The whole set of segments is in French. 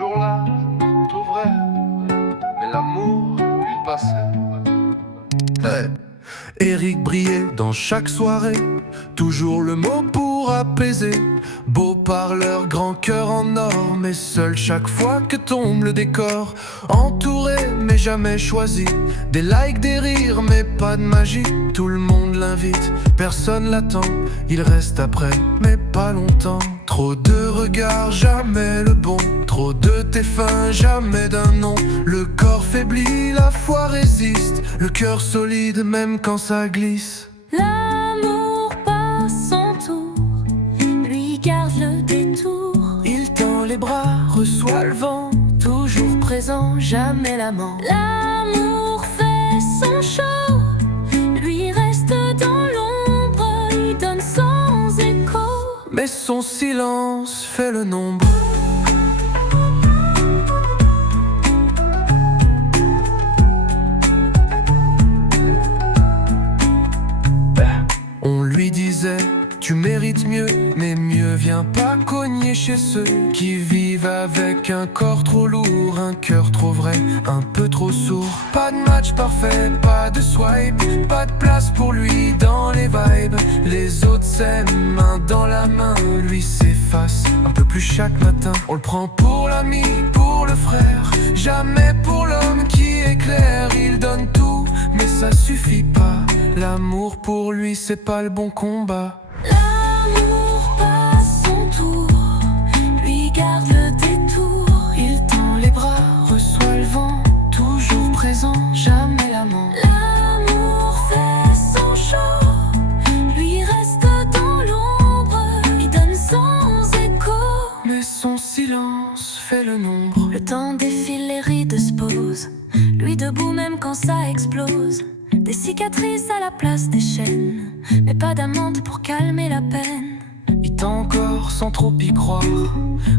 toujours là, tout vrai, mais l'amour lui passait. Eric brillait dans chaque soirée, toujours le mot pour apaiser. Beau parleur, grand cœur en or, mais seul chaque fois que tombe le décor. Entouré mais jamais choisi, des likes, des rires mais pas de magie. Tout le monde l'invite, personne l'attend, il reste après mais pas longtemps. Trop de regards, jamais le bon, trop de tes fins, jamais d'un nom. Le corps faiblit, la foi résiste, le cœur solide même quand ça glisse. L'amour passe son tour, lui garde le détour. Il tend les bras, reçoit le vent, Toujours présent, jamais l'amant. L'amour fait son show, lui reste dans l'ombre, il donne sans écho. mais son silence fait le nombre. On lui disait, tu mérites mieux, mais mieux viens pas cogner chez ceux qui vivent avec un corps trop lourd, un cœur trop vrai, un peu trop sourd. Pas de match parfait, pas de swipe, pas de place pour lui dans les vibes. Les autres s'aiment main dans la main, lui s'efface un peu plus chaque matin. On le prend pour l'ami, pour le frère, jamais pour l'homme qui éclaire. Il donne tout, mais ça suffit pas. L'amour pour lui c'est pas le bon combat. L'amour passe son tour, lui garde le détour. Il tend les bras, reçoit le vent, toujours présent, jamais l'amant. L'amour fait son show, lui reste dans l'ombre, il donne sans écho. Mais son silence fait le nombre. Le temps défile, les rides se posent, lui debout même quand ça explose. Des cicatrices à la place des chaînes, mais pas d'amande pour calmer la peine. Il tend encore sans trop y croire,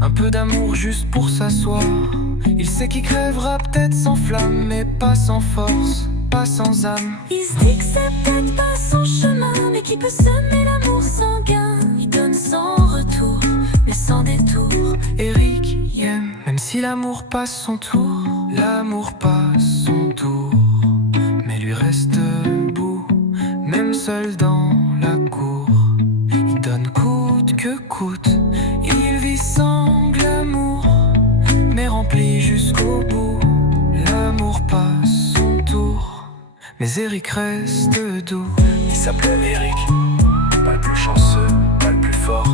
un peu d'amour juste pour s'asseoir. Il sait qu'il crèvera peut-être sans flamme, mais pas sans force, pas sans âme. Il se dit que c'est peut-être pas son chemin, mais qui peut semer l'amour sanguin. Il donne sans retour, mais sans détour. Eric y aime, même si l'amour passe son tour. L'amour passe son tour, mais lui reste debout, même seul dans la cour. Il donne coûte que coûte, il vit sans glamour, mais rempli jusqu'au bout. L'amour passe son tour, mais Eric reste doux. Il s'appelait Eric, pas le plus chanceux, pas le plus fort,